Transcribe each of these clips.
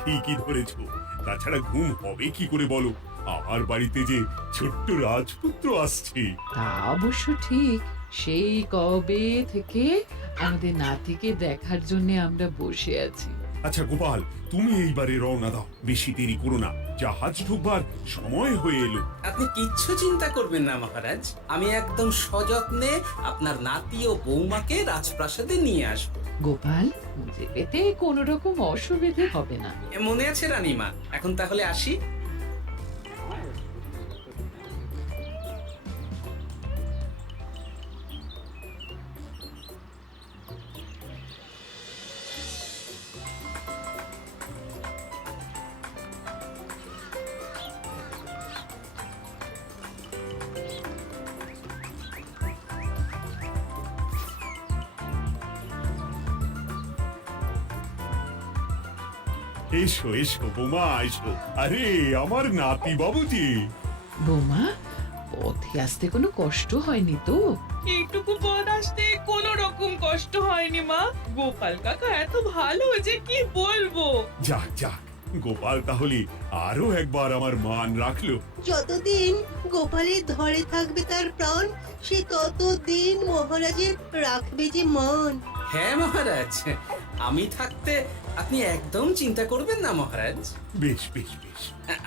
ঠিকই ধরেছ। তাছাড়া ঘুম হবে কি করে বলো? আমার বাড়িতে যে ছোট্ট রাজপুত্র আসছে। তা অবশ্য ঠিক। সেই কবে থেকে আমাদের নাতিকে দেখার জন্য আমরা বসে আছি। আচ্ছা গোপাল, তুমি এইবারে রওনা দাও, বেশি দেরি করো না, জাহাজ ঢুকবার সময় হয়ে এলো। আপনি কিচ্ছু চিন্তা করবেন না মহারাজ, আমি একদম সযত্নে আপনার নাতি ও বৌমাকে রাজপ্রাসাদে নিয়ে আসবো। গোপাল, খুঁজে পেতে কোনো রকম অসুবিধে হবে না। মনে আছে রানীমা? এখন তাহলে আসি। এসো এসো বৌমা, এসো। আরে আমার নাতি বাবু যে। বৌমা, পথে আসতে কোনো কষ্ট হয়নি তো? এইটুকু পথ আসতে কোনো রকম কষ্ট হয়নি মা। গোপাল কাকা এত ভালো যে কি বলবো। যাক যাক, গোপাল তাহলে আরো একবার আমার মান রাখলো। যতদিন গোপালের ধরে থাকবে তার প্রাণ, সে ততদিন মহারাজের রাখবে যে মান। হ্যাঁ মহারাজ, আমি থাকতে আপনি একদম চিন্তা করবেন না মহারাজ। বেশ বেশ বেশ।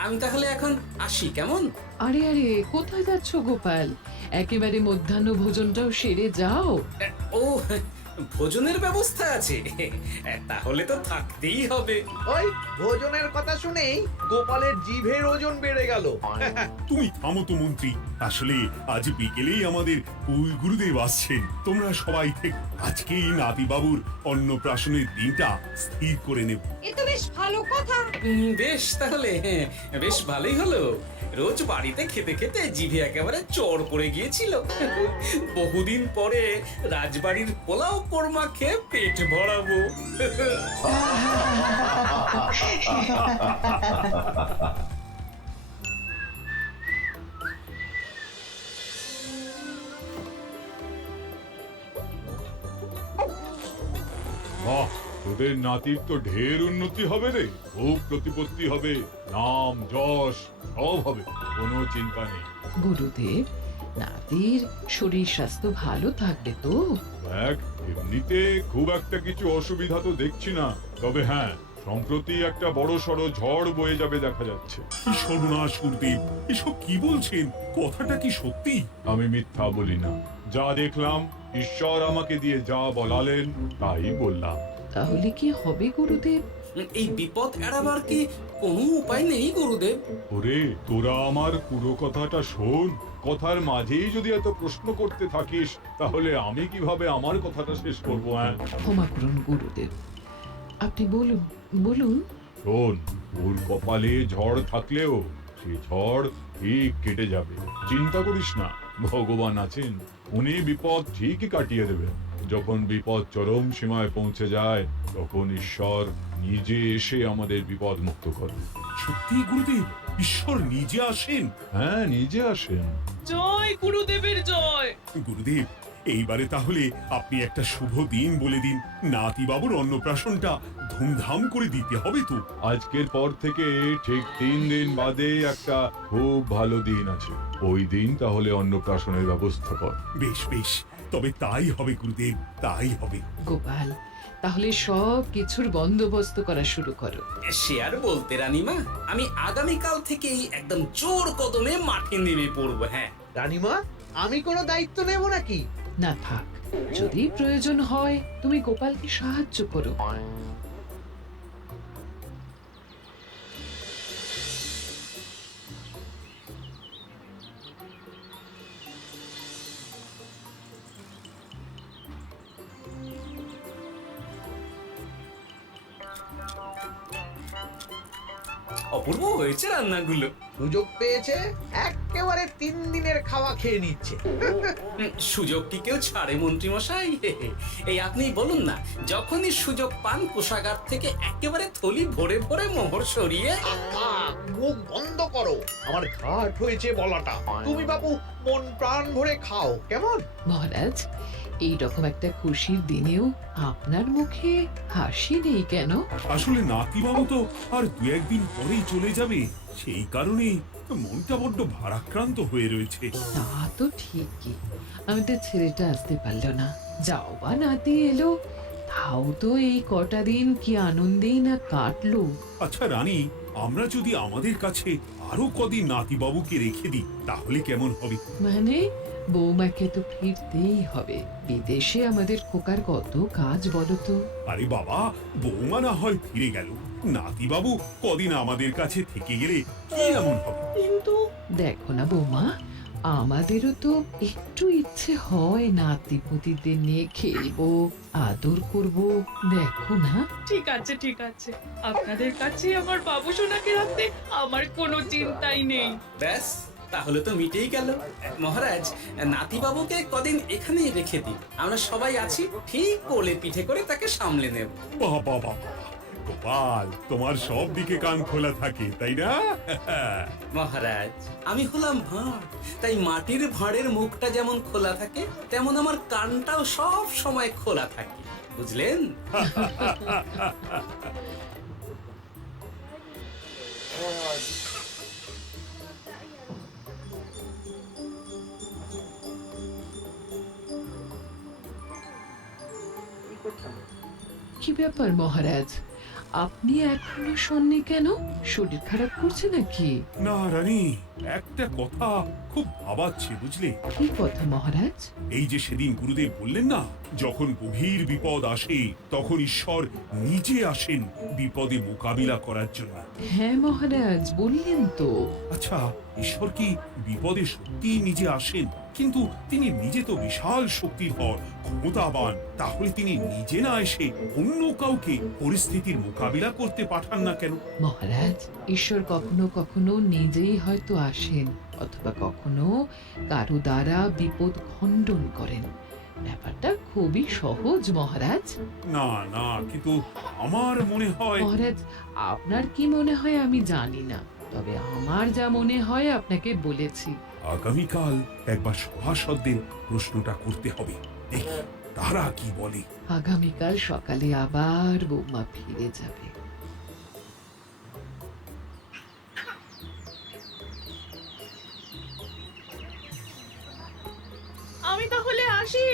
আমি তাহলে এখন আসি, কেমন? আরে আরে, কোথায় যাচ্ছ গোপাল? একেবারে মধ্যাহ্ন ভোজনটাও সেরে যাও। ও, ভোজনের ব্যবস্থা আছে? তাহলে তো থাকতেই হবে। ওই ভোজনের কথা শুনেই গোপালের জিভের ওজন বেড়ে গেল। তুমি থামো তো মন্ত্রী, আসলে আজ বিকেলেই আমাদের কুল গুরুদেব আসছেন। তোমরা সবাই থেকে আজকেই নাতি বাবুর অন্নপ্রাশনের দিনটা স্থির করে নেব। এ তো বেশ ভালো কথা। বেশ তাহলে, বেশ ভালোই হলো। রোজ বাড়িতে খেতে খেতে জিভে একেবারে চড় পড়ে গিয়েছিল। বহুদিন পরে রাজবাড়ির পোলাও কোরমা খেয়ে পেট ভরাবো। বাহ, তোদের নাতির তো ঢের উন্নতি হবে রে, খুব প্রতিপত্তি হবে, নাম যশ সব হবে, কোনো চিন্তা নেই। গুরুদেব, নাতির শরীর স্বাস্থ্য ভালো থাকবে তো? দেখ, এমনিতে খুব একটা কিছু অসুবিধা তো দেখছি না, তবে হ্যাঁ, সম্প্রতি একটা বড় সড়ো ঝড় বয়ে যাবে দেখা যাচ্ছে। কি সর্বনাশ গুরুদেব, এসব কি বলছেন? কথাটা কি সত্যি? আমি মিথ্যা বলি না, যা দেখলাম, ঈশ্বর আমাকে দিয়ে যা বলালেন তাই বললাম। তাহলে কি হবে গুরুদেব? এই বিপদ এড়াবার কি কোনো উপায় নেই গুরুদেব? ওরে, তোরা আমার পুরো কথাটা শোন, কথার মাঝেই যদি এত প্রশ্ন করতে থাকিস তাহলে আমি কিভাবে আমার কথাটা শেষ করবো? হ্যাঁ, ক্ষমা করুন গুরুদেব, আপনি বলুন বলুন। শোন, ওর কপালে ঝড় থাকলেও সে ঝড় ঠিক কেটে যাবে, চিন্তা করিস না, ভগবান আছেন, উনি বিপদ ঠিকই কাটিয়ে দেবেন। যখন বিপদ চরম সীমায় পৌঁছে যায় তখন ঈশ্বর নিজে এসে আমাদের বিপদ মুক্ত করেন। সত্যি গুরুদেব, ঈশ্বর নিজে আসেন? হ্যাঁ, নিজে আসেন। জয় গুরুদেবের জয়। গুরুদেব, এইবারে তাহলে আপনি একটা শুভ দিন বলে দিন, নাতি বাবুর অন্নপ্রাশনটা ধুমধাম করে দিতে হবে তো। আজকের পর থেকে ঠিক 3 দিন বাদে একটা খুব ভালো দিন আছে, ওই দিন তাহলে অন্নপ্রাশনের ব্যবস্থা কর। বেশ বেশ, তবে তাই হবে গুরুদেব, তাই হবে। গোপাল, তাহলে সব কিছুর বন্দোবস্ত করা শুরু করো। সে আর বলতে রানীমা, আমি আগামীকাল থেকেই একদম জোর কদমে মাঠে নেমে পড়বো। হ্যাঁ রানীমা, আমি কোনো দায়িত্ব নেব নাকি? না থাক, যদি প্রয়োজন হয় তুমি গোপালকে সাহায্য করো। অপূর্ব হয়েছে রান্নাগুলো। সুযোগ পেয়েছে, একেবারে 3 দিনের খাওয়া খেয়ে নিচ্ছে। সুযোগ কি কেউ ছাড়ে মন্ত্রী মশাই? এই আপনি বলুন না, যখনই সুযোগ পান কোষাগার থেকে একেবারে থলি ভরে ভরে মোহর সরিয়ে মুখ বন্ধ করো, আমার ঘাট হয়েছে বলাটা। তুমি বাবু মন প্রাণ ভরে খাও, কেমন? মহারাজ, এই রকম একটা খুশির দিনেও আপনার মুখে হাসি নেই কেন? আসলে নাতিবাবু তো আর 2-1 দিন পরেই চলে যাবে, সেই কারণেই মনটা বড্ড ভারাক্রান্ত হয়ে রয়েছে। তা তো ঠিকই, আমাদের ছেলেটা আসতে পারলো না, যাও বা নাতি এলো, তাও তো এই কটা দিন কি আনন্দেই না কাটলো। আচ্ছা রানী, আমরা যদি আমাদের কাছে আরো কদিন নাতিবাবুকে রেখে দিই তাহলে কেমন হবে? মানে বৌমাকে তো ফিরতেই হবে, বিদেশে আমাদের খোকার কত কাজ বলো তো। আরে বাবা, বৌমা না হয় ফিরে গেল, নাতিবাবু কদিন আমাদের কাছে থেকে গেলে কি এমন হবে? কিন্তু দেখো না বৌমা, আমাদেরও তো একটু ইচ্ছে হয় নাতিপুতিদের নিয়ে খেলবো, আদর করব, দেখো না। ঠিক আছে ঠিক আছে, আপনাদের কাছে আমার বাবু সোনাকে রাখতে আমার কোনো চিন্তাই নেই। ব্যাস, তাহলে তো মিটেই গেল। মহারাজ, নাতিবাবুকে কদিন এখানেই রেখে দিই, আমরা সবাই আছি, ঠিক কোলে পিঠে করে তাকে সামলে নেব। বাবা বাবা, গোপাল তোমার সব দিকে কান খোলা থাকে তাই না? মহারাজ, আমি হলাম ভাঁড়, তাই মাটির ভাঁড়ের মুখটা যেমন খোলা থাকে তেমন আমার কানটাও সব সময় খোলা থাকে, বুঝলেন? কি ব্যাপার মহারাজ, আপনি এখনো শোননি কেন? শরীর খারাপ করছে নাকি? না রানী, একটা কথা খুব ভাবাচ্ছে বুঝলে। কি কথা মহারাজ? এই যে সেদিন গুরুদেব বললেন না, যখন গভীর বিপদ আসে তখন ঈশ্বর নিজে আসেন বিপদে মোকাবিলা করার জন্য। হ্যাঁ মহারাজ, বললেন তো। আচ্ছা, ঈশ্বর কি বিপদে সত্যি নিজে আসেন? কিন্তু তিনি নিজে তো বিশাল শক্তিধর, ক্ষমতাবান, তাহলে তিনি নিজে না এসে অন্য কাউকে পরিস্থিতির মোকাবিলা করতে পাঠান না কেন? মহারাজ, ঈশ্বর কখনো কখনো নিজেই হয়তো আসেন, অথবা কখনো কারো দ্বারা বিপদ খণ্ডন করেন। ব্যাপারটা খুবই সহজ মহারাজ। না না, কিন্তু আমার মনে হয়। মহারাজ, আপনার কি মনে হয় আমি জানি না, তবে আমার যা মনে হয় আপনাকে বলেছি। আগামীকাল একবার সভাসদদের প্রশ্নটা করতে হবে, দেখি তারা কি বলে। আগামীকাল সকালে আবার বৌমা ফিরে যাবে। আমি তাহলে আসি,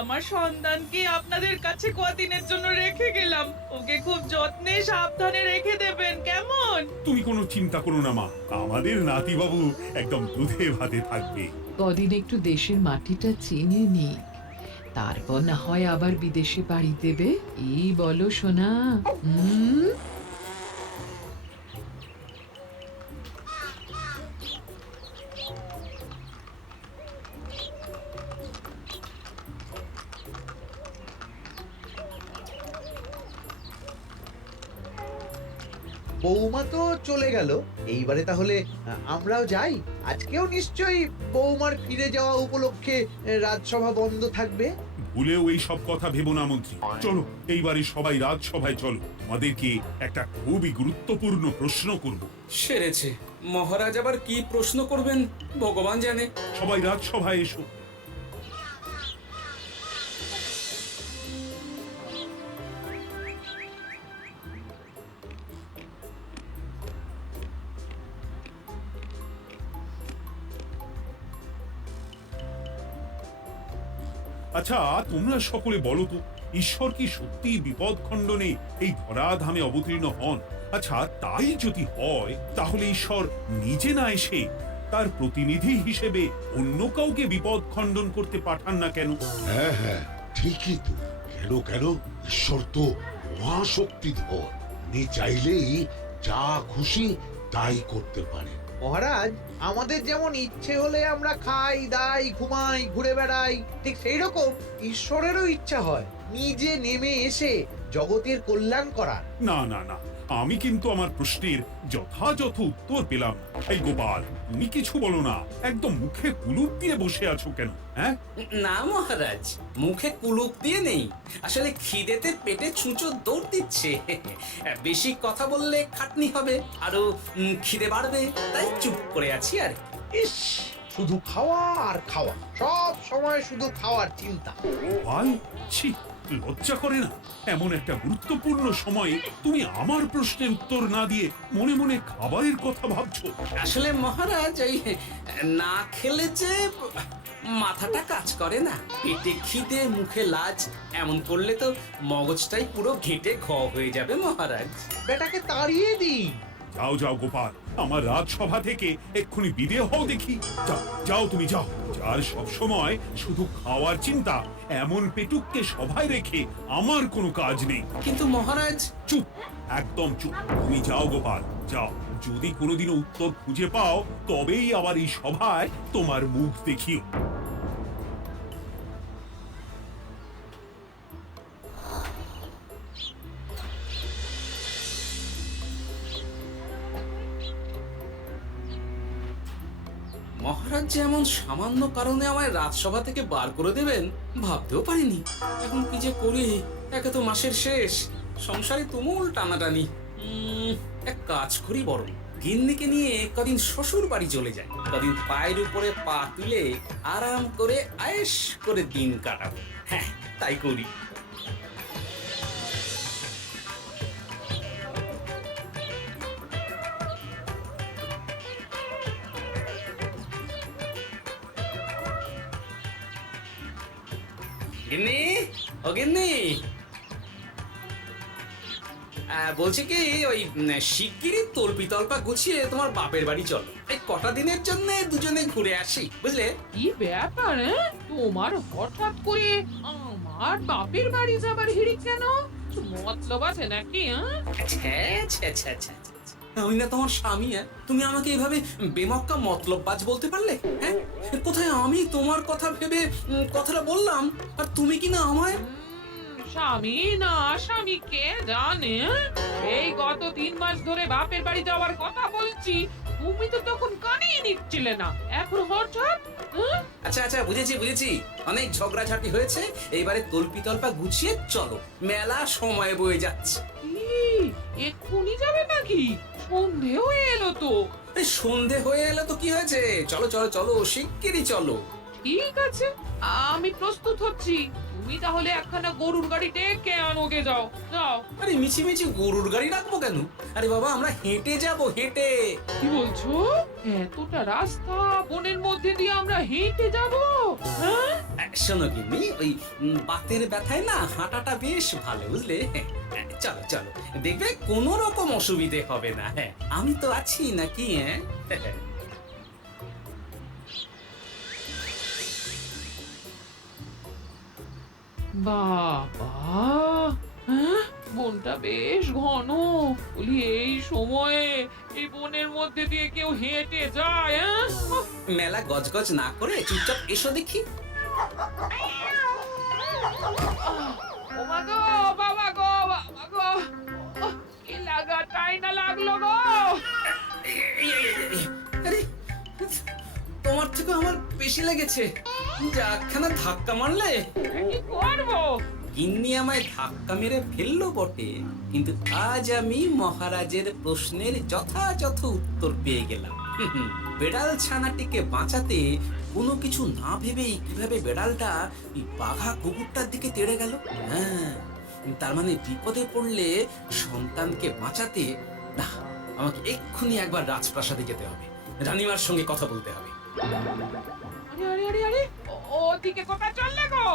আমার সন্তানকে আপনাদের কাছে কদিনের জন্য রেখে গেলাম, ওকে খুব যত্নে সাবধানে রেখে দেবেন, কেমন? তুমি কোনো চিন্তা করো না মা, আমাদের নাতিবাবু একদম দুধে ভাতে থাকবে। কদিন একটু দেশের মাটিটা চিনে নিক, তারপর না হয় আবার বিদেশে বাড়ি দেবে। এই বলো সোনা। বৌমা তো চলে গেল, এইবারে তাহলে আমরাও যাই। আজকেও নিশ্চয়ই বৌমার ফিরে যাওয়া উপলক্ষে রাজসভা বন্ধ থাকবে। ভুলেও এই সব কথা ভেবো না মন্ত্রী, চলো এইবারে সবাই রাজসভায় চলো, তোমাদেরকে একটা খুবই গুরুত্বপূর্ণ প্রশ্ন করব। সেরেছে, মহারাজ আবার কি প্রশ্ন করবেন ভগবান জানে। সবাই রাজসভায় এসো। আচ্ছা, তোমরা সকলে বলো তো, ঈশ্বর কি সত্যি বিপদ খণ্ডনে এই ধরাধামে অবতীর্ণ হন? আচ্ছা, তাই যদি হয় তাহলে ঈশ্বর নিজে না এসে তার প্রতিনিধি হিসেবে অন্য কাউকে বিপদ খণ্ডন করতে পাঠান না কেন? হ্যাঁ হ্যাঁ, ঠিকই তো। কেন কেন, ঈশ্বর তো মহাশক্তিধর, উনি চাইলেই যা খুশি তাই করতে পারে। মহারাজ, আমাদের যেমন ইচ্ছে হলে আমরা খাই দাই ঘুমাই ঘুরে বেড়াই, ঠিক সেই রকম ঈশ্বরেরও ইচ্ছা হয় নিজে নেমে এসে জগতের কল্যাণ করা। না না না, আমি কিন্তু আমার প্রশ্নের যথাযথ উত্তর পেলাম না। এই গোপাল, তুমি কিছু বলো না, একদম মুখে কুলুপ দিয়ে বসে আছো কেন? হ্যাঁ, না মহারাজ, মুখে কুলুপ দিয়ে নেই, আসলে খিদেতে পেটে ছুঁচো দৌড় দিচ্ছে। বেশি কথা বললে খাটনি হবে, আরো খিদে বাড়বে, তাই চুপ করে আছি আর কি। ইস, শুধু খাওয়া আর খাওয়া, সব সময় শুধু খাওয়ার চিন্তা। গোপাল, ছি, লজ্জা করে না? এমন একটা গুরুত্বপূর্ণ সময়ে তুমি আমার প্রশ্নের উত্তর না দিয়ে মনে মনে খাবারের কথা ভাবছো। আসলে মহারাজ, এই না খেলে যে মাথাটা কাজ করে না, পেটে খিদে মুখে লাজ, এমন করলে তো মগজটাই পুরো ঘেঁটে ঘ হয়ে যাবে মহারাজ। বেটাকে তাড়িয়ে দিন। যাও যাও গোপাল, আমার রাজসভা থেকে এক্ষুনি বিদে হও দেখি। যাও যাও, তুমি যাও। যার সব সময় শুধু খাওয়ার চিন্তা, এমন পেটুককে সভায় রেখে আমার কোনো কাজ নেই। কিন্তু মহারাজ, চুপ, একদম চুপ। তুমি যাও গোপাল, যাও। যদি কোনোদিনও উত্তর খুঁজে পাও, তবেই আবার এই সভায় তোমার মুখ দেখিও। মহারাজ যে এমন সামান্য কারণে আমায় রাজসভা থেকে বার করে দেবেন ভাবতেও পারিনি। এখন কি যে করি, একে তো মাসের শেষ, সংসারে তুমুল টানাটানি। এক কাজ করি বরং, গিন্নিকে নিয়ে কদিন শ্বশুর বাড়ি চলে যায়, কদিন পায়ের উপরে পা তুলে আরাম করে আয়েশ করে দিন কাটাবো। হ্যাঁ, তাই করি। গিন্নি, ও গিন্নি, বলছি কি, ওই শিগগিরই তল্পি তল্পা গুছিয়ে তোমার বাপের বাড়ি চলো। এই কটা দিনের জন্য দুজনে ঘুরে আসি, বুঝলে? কি ব্যাপার? তোমার হঠাৎ করে আমার বাপের বাড়ি যাবার হিড়িক কেন? কিছু মতলব আছে নাকি? আমি না তোমার স্বামী? তুমি আমাকে এভাবে বেমক্কা মতলববাজ বলতে পারলে? হ্যাঁ, কোথায় আমি তোমার কথা ভেবে কথাটা বললাম, আর তুমি কি না আমায় স্বামী না স্বামী কে জানে? এই গত 3 মাস ধরে বাপের বাড়ি যাওয়ার কথা বলছি, তুমি তো তখন কানেই নিচ্ছিলে না, এখন হঠাৎ? আচ্ছা আচ্ছা, বুঝেছি বুঝেছি, অনেক ঝগড়াঝাটি হয়েছে, এইবারে তল্পি তল্পা গুছিয়ে চলো, মেলা সময় বয়ে যাচ্ছে। এক্ষুনি যাবে নাকি? সন্ধে হয়ে এলো তো। সন্ধে হয়ে এলো তো কি হয়েছে, চলো চলো চলো, শিগগিরই চলো। ঠিক আছে, আমি প্রস্তুত হচ্ছি। তুমি তাহলে একখানা গরুর গাড়ি ডেকে আনোগে, যাও যাও। আরে মিছিমিছি গরুর গাড়ি রাখবো কেন? আরে বাবা, আমরা হেঁটে যাব, হেঁটে। কি বলছো? এতটা রাস্তা বনের মধ্যে দিয়ে আমরা হেঁটে যাব? হ্যাঁ, শোনো গিন্নি, ওই বাতের ব্যথায় না হাঁটাটা বেশ ভালো, বুঝলে? চলো চলো, দেখবে কোনো রকম অসুবিধে হবে না। হ্যাঁ, আমি তো আছি নাকি? হ্যাঁ, বাবা, বনটা বেশ ঘন। বলি, এই সময়ে এই বনের মধ্যে দিয়ে কেউ হেঁটে যায়? মেলা গজগজ না করে চুপচাপ এসো দেখি। ও মা গো, বাবা গো, বাবা গো, কি লাগাটাই না লাগলো গো। আরে, তোমার থেকে আমার বেশি লেগেছে, যা একখানা ধাক্কা মারলে। কি করবো? গিন্নি আমায় ধাক্কা মেরে ফেললো বটে, কিন্তু আজ আমি মহারাজের প্রশ্নের যথাযথ উত্তর পেয়ে গেলাম। বেড়াল ছানাটিকে বাঁচাতে কোনো কিছু না ভেবেই কিভাবে বেড়ালটা এই বাঘা কুকুরটার দিকে তেড়ে গেল। হ্যাঁ, তার মানে বিপদে পড়লে সন্তানকে বাঁচাতে না, আমাকে এক্ষুনি একবার রাজপ্রাসাদে যেতে হবে, রানীমার সঙ্গে কথা বলতে হবে। আরে আরে আরে আরে, ওদিকে কোথায় চললে গো?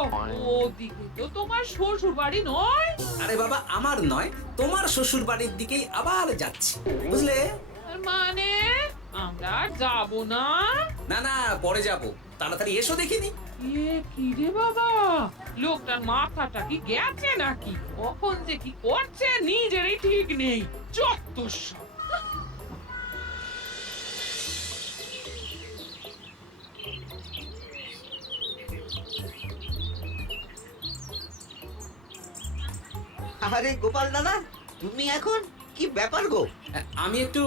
ওদিকে তো তোমার শ্বশুর বাড়ি নয়। আরে বাবা, আমার নয়, তোমার শ্বশুর বাড়ির দিকেই আবার যাচ্ছি, বুঝলে? মানে আমরা যাব না? না না, পরে যাব, তাড়াতাড়ি এসো দেখিনি। কি রে বাবা, লোকটার মাথাটা কি গেছে নাকি? কখন যে কি করছে নিজেরই ঠিক নেই। যত্তসব। আরে গোপাল দাদা, তুমি এখন কি ব্যাপার গো? আমি একটু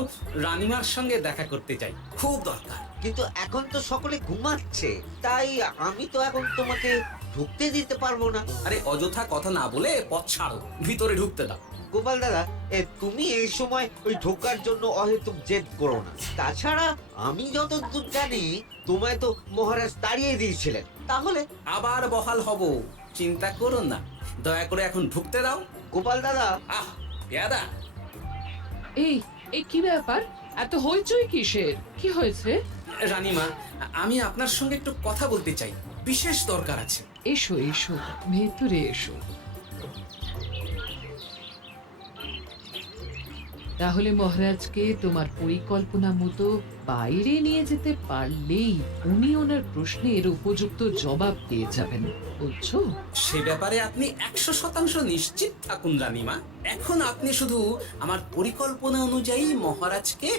রানিমার সঙ্গে দেখা করতে চাই, খুব দরকার। কিন্তু এখন তো সকলে ঘুমাচ্ছে, তাই আমি তো এখন তোমাকে ঢুকতে দিতে পারবো না। আরে অযথা কথা না বলে পথ ছাড়ো, ভিতরে ঢুকতে দাও। গোপাল দাদা, তুমি এই সময় ওই ঢোকার জন্য অহেতুক জেদ করো না। তাছাড়া আমি যতদূর জানি তোমায় তো মহারাজ তাড়িয়ে দিয়েছিলেন, তাহলে আবার বহাল হব, চিন্তা করো না। দয়া করে এখন ঢুকতে দাও। গোপাল দাদা, আহ পেয়াদা, এই এই কি ব্যাপার? এত হইচই কিসের? কি হয়েছে? রানীমা, আমি আপনার সঙ্গে একটু কথা বলতে চাই, বিশেষ দরকার আছে। এসো এসো, ভেতরে এসো। তাহলে মহারাজকে তোমার পরিকল্পনা মতো বাইরে নিয়ে যেতে পারলেই উনি ওনার প্রশ্নের উপযুক্ত জবাব পেয়ে যাবেন, বুঝছো? সে ব্যাপারে আপনি 100% নিশ্চিত থাকুন রানীমা। এখন আপনি শুধু আমার পরিকল্পনা অনুযায়ী মহারাজকে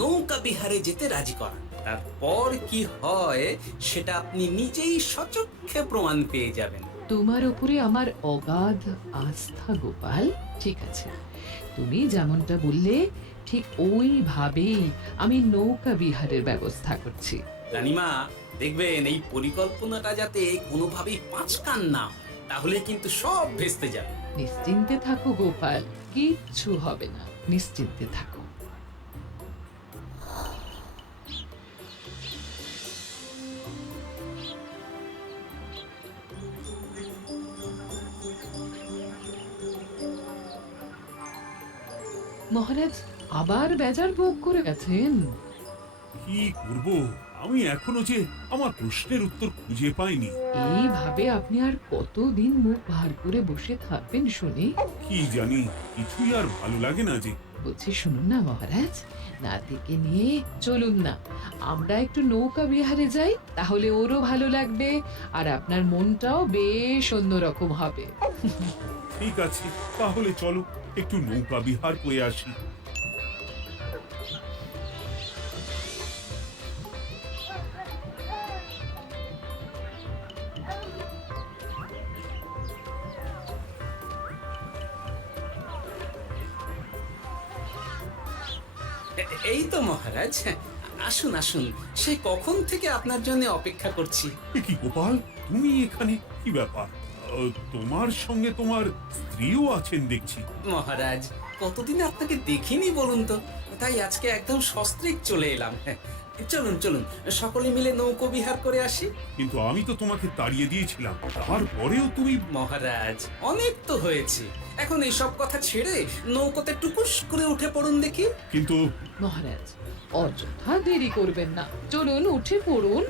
নৌকা বিহারে যেতে রাজি করান। তারপর কি হয় সেটা আপনি নিজেই সচক্ষে প্রমাণ পেয়ে যাবেন। তোমার উপরে আমার অগাধ আস্থা গোপাল। ঠিক আছে, তুমি যেমনটা বললে ঠিক ওইভাবেই আমি নৌকা বিহারের ব্যবস্থা করছি। রানীমা, দেখবেন এই পরিকল্পনাটা যাতে কোনোভাবেই পাঁচকান না হয়, তাহলে কিন্তু সব ভেস্তে যাবে। নিশ্চিন্তে থাকো গোপাল, কিচ্ছু হবে না, নিশ্চিন্তে থাকো। মহারাজ আবার বেজার ভোগ করে গেছেন। কি করব, আমি এখনো যে আমার প্রশ্নের উত্তর খুঁজে পাইনি। এইভাবে আপনি আর কতদিন মুখ ভার করে বসে থাকবেন শুনি? কি জানি, কিছুই আর ভালো লাগে না যে। বলছি শুনুন না মহারাজ, নাতিকে নিয়ে চলুন না, আমরা একটু নৌকা বিহারে যাই, তাহলে ওরও ভালো লাগবে আর আপনার মনটাও বেশ অন্যরকম হবে। ঠিক আছে, তাহলে চলো একটু নৌকা বিহার করে আসি। এই তো মহারাজ, আসুন আসুন, সেই কখন থেকে আপনার জন্য অপেক্ষা করছি। এ কি গোপাল, তুমি এখানে? কি ব্যাপার? তোমার সঙ্গে তোমার স্ত্রীও আছেন দেখছি। মহারাজ, কতদিন আপনাকে দেখিনি বলুন তো, তাই আজকে একদম সস্ত্রীক চলে এলাম। চলুন চলুন, সকলে মিলে নৌকো বিহার করে আসি। কিন্তু আমি তো তোমাকে তাড়িয়ে দিয়েছিলাম, তারপরেও তুমি। মহারাজ, অনেক তো হয়েছে, এখন এইসব কথা ছেড়ে নৌকোতে টুকুস করে উঠে পড়ুন দেখি। কিন্তু মহারাজ অযথা দেরি করবেন না, চলুন উঠে পড়ুন।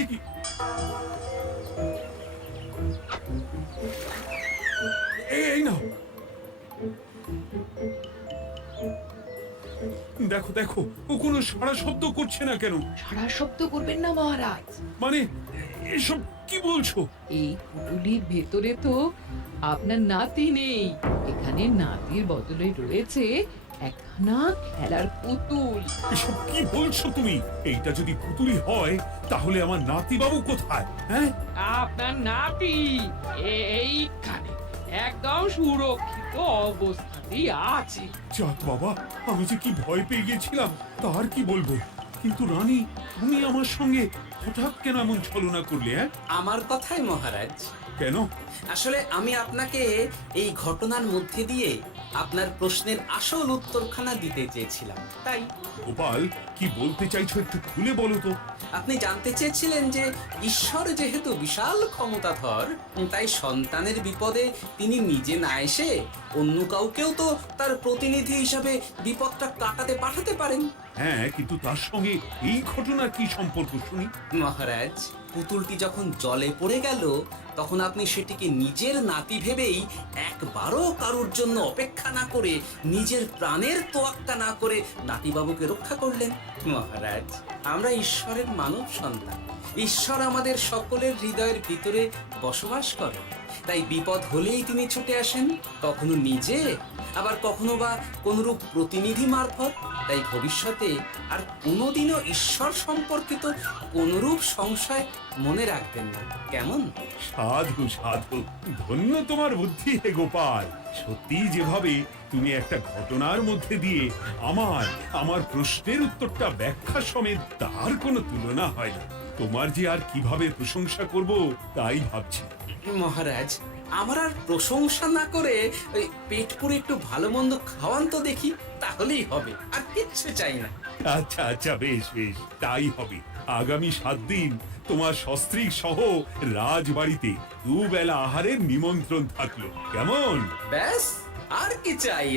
এ কি? এই নাও, দেখো দেখো, ও কোনো সাড়া শব্দ করছে না কেন? সারা শব্দ করবেন না মহারাজ। মানে এসব কি বলছো? এই পুটুলির ভেতরে তো আপনার নাতি নেই, এখানে নাতির বদলে রয়েছে একখানা খেলার পুতুল। এসব কি বলছো তুমি? এইটা যদি পুতুলি হয় তাহলে আমার নাতি বাবু কোথায়? হ্যাঁ, আপনার নাতি এইখানে একদম সুরক্ষিত অবস্থাতেই আছে। যাক বাবা, আমি যে কি ভয় পেয়ে গেছিলাম তার কি বলবো। কিন্তু রানী, তুমি আমার সঙ্গে হঠাৎ কেন এমন ছলনা করলে? হ্যাঁ, আমার কথাই মহারাজ, কেন? আসলে আমি আপনাকে এই ঘটনার মধ্যে দিয়ে আপনার প্রশ্নের আসল উত্তরখানা দিতে চেয়েছিলাম, তাই। গোপাল, কি বলতে চাইছো একটু খুলে বলো তো। আপনি জানতে চেয়েছিলেন যে ঈশ্বর যেহেতু বিশাল ক্ষমতাধর, তাই সন্তানের বিপদে তিনি নিজে না এসে অন্য কাউকেও তো তার প্রতিনিধি হিসাবে বিপদটা কাটাতে পাঠাতে পারেন। হ্যাঁ, কিন্তু তার সঙ্গে এই ঘটনার কি সম্পর্ক শুনি? মহারাজ, পুতুলটি যখন জলে পড়ে গেল তখন আপনি সেটিকে নিজের নাতি ভেবেই একবারও কারোর জন্য অপেক্ষা না করে, নিজের প্রাণের তোয়াক্কা না করে নাতিবাবুকে রক্ষা করলেন। মহারাজ, আমরা ঈশ্বরের মানব সন্তান, ঈশ্বর আমাদের সকলের হৃদয়ের ভিতরে বসবাস করেন। তাই বিপদ হলেই তিনি ছুটে আসেন, কখনো নিজে, আবার কখনো বা কোনরূপ প্রতিনিধি মারফত। তাই ভবিষ্যতে আর কোনোদিনও ঈশ্বর সম্পর্কিত কোনরূপ সংশয় মনে রাখবেন না, কেমন? সাধু সাধু, ধন্য তোমার বুদ্ধি হে গোপাল। সত্যি যেভাবে তুমি একটা ঘটনার মধ্যে দিয়ে আমার প্রশ্নের উত্তরটা ব্যাখ্যা সমেত, তার কোনো তুলনা হয় না। তোমার যে আর কিভাবে প্রশংসা করব তাই ভাবছি। মহারাজ, আমার আর প্রশংসা না করে ওই পেট পুরে একটু ভালো মন্দ খাওয়ান তো দেখি, তাহলেই হবে, আর কিচ্ছু চাই না। আচ্ছা আচ্ছা, বেশ বেশ, তাই হবে। আগামী 7 দিন তোমার সস্ত্রীক সহ রাজবাড়িতে দুবেলা আহারের নিমন্ত্রণ থাকলো, কেমন? ব্যাস, আর কি চাই?